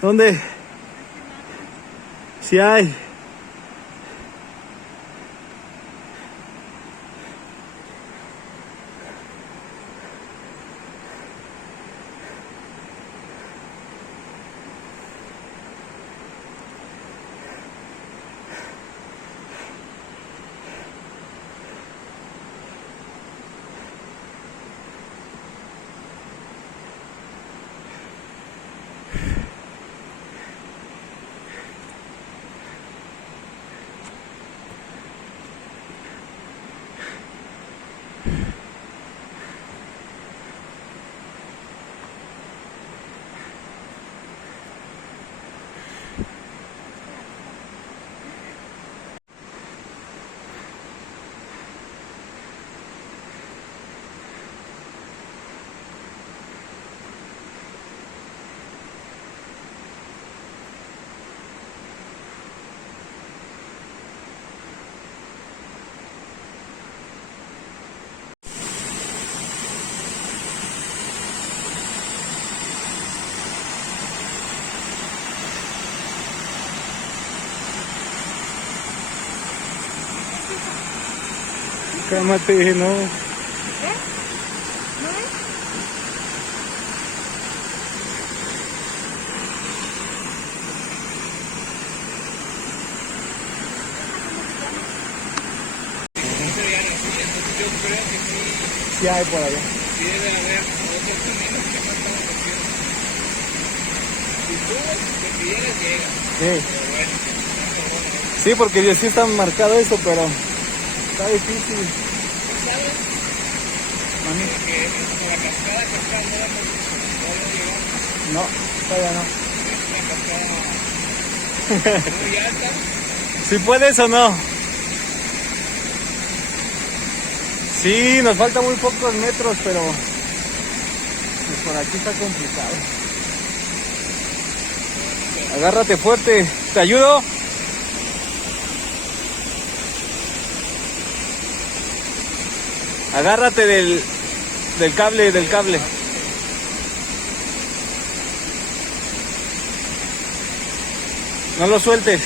¿Dónde? Sí hay. Cálmate, no. ¿Qué? ¿No ves? Yo creo que sí, Sí hay por allá. sí debe haber otros caminos que no estamos haciendo. Si tú te quieres, llegas. Sí. Pero bueno, no, bueno. Sí, porque ya sí está marcado eso, pero está difícil. ¿Tú sabes que hasta la cascada no la hemos llegado? No, todavía no. Es una cascada muy alta. ¿Si puedes o no? Sí, nos faltan muy pocos metros, pero pues por aquí está complicado. Agárrate fuerte. ¿Te ayudo? Agárrate del cable. No lo sueltes.